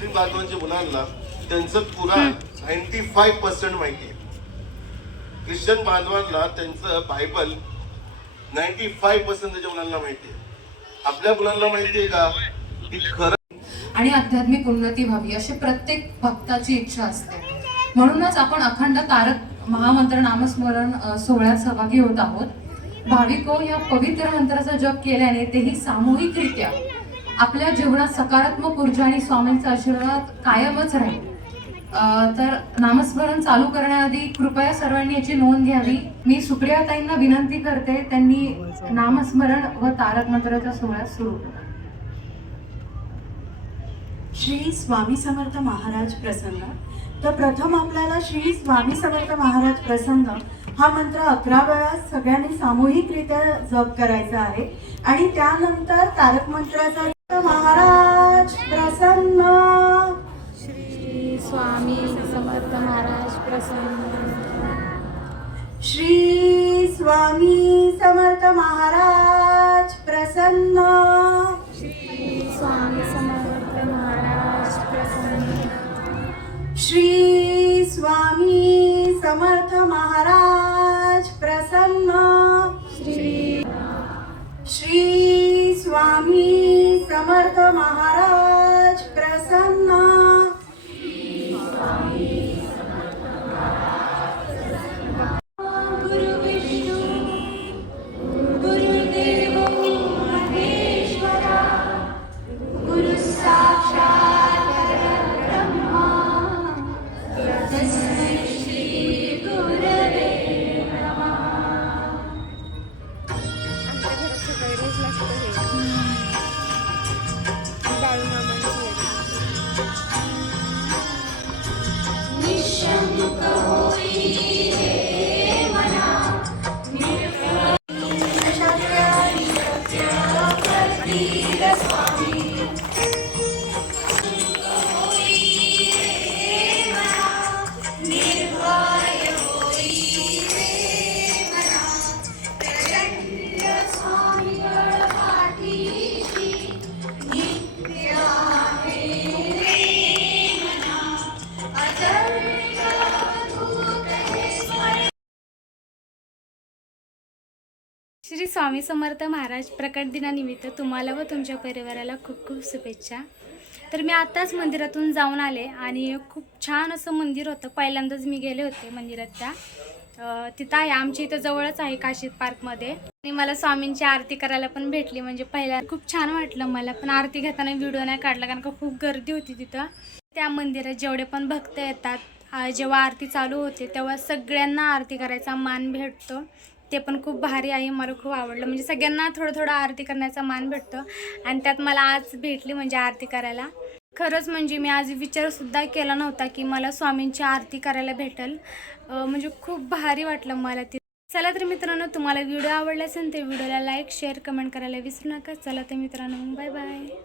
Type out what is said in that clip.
मुस्लिम बांधवांच्या मुलांना त्यांचं कुराण नाईन्टी फाईव्ह पर्सेंट माहिती आहे. ख्रिश्चन बांधवांना त्यांचं बायबल नाईन्टी फाईव्ह पर्सेंट त्याच्या मुलांना माहिती आहे. आपल्या मुलांना माहिती आहे का? की खरं आणि आध्यात्मिक उन्नती व्हावी अशी प्रत्येक भक्ताची इच्छा असते. म्हणूनच आपण अखंड तारक महामंत्र नामस्मरण सोहळ्यात सहभागी होत आहोत. भाविको या पवित्र मंत्राचा जप केल्याने तेही सामूहिकरित्या आपल्या जीवनात सकारात्मक ऊर्जा आणि स्वामींचा आशीर्वाद कायमच राहील. तर नामस्मरण चालू करण्याआधी कृपया सर्वांनी याची नोंद घ्यावी. मी सुप्रियाताईंना विनंती करते त्यांनी नामस्मरण व तारक मंत्राचा सोहळा सुरू श्री स्वामी समर्थ महाराज प्रसंग. तर प्रथम आपल्याला श्री स्वामी समर्थ महाराज प्रसंग हा मंत्र अकरा वेळा सगळ्यांनी सामूहिकरित्या जप करायचा आहे. आणि त्यानंतर तारक मंत्राचा महाराज प्रसन्न. श्री स्वामी समर्थ महाराज प्रसन्न. श्री स्वामी समर्थ महाराज प्रसन्न. श्री स्वामी समर्थ महाराज प्रसन्न. श्री स्वामी समर्थ महाराज प्रसन्न. श्री श्री समर्थ महाराज. श्री स्वामी समर्थ महाराज प्रकट दिनानिमित्त तुम्हाला व तुमच्या परिवाराला खूप खूप शुभेच्छा. तर मी आत्ताच मंदिरातून जाऊन आले आणि खूप छान असं मंदिर होतं. पहिल्यांदाच मी गेले होते मंदिरात त्या तिथं आहे आमच्या इथं जवळच आहे काशीद पार्कमध्ये. आणि मला स्वामींची आरती करायला पण भेटली. म्हणजे पहिल्या खूप छान वाटलं मला. पण आरती घेताना व्हिडिओ नाही काढला कारण का खूप गर्दी होती तिथं. त्या मंदिरात जेवढे पण भक्त येतात जेव्हा आरती चालू होते तेव्हा सगळ्यांना आरती करायचा मान भेटतो. ते पण खूप भारी आहे मला खूप आवडलं. म्हणजे सगळ्यांना थोडं थोडं आरती करण्याचा मान भेटतो. आणि त्यात मला आज भेटली म्हणजे आरती करायला. खरंच म्हणजे मी आज विचारसुद्धा केला नव्हता की मला स्वामींची आरती करायला भेटेल. म्हणजे खूप भारी वाटलं मला ते. चला तर मित्रांनो तुम्हाला व्हिडिओ आवडला असेल तर व्हिडिओला लाईक शेअर कमेंट करायला विसरू नका. चला तर मित्रांनो बाय बाय.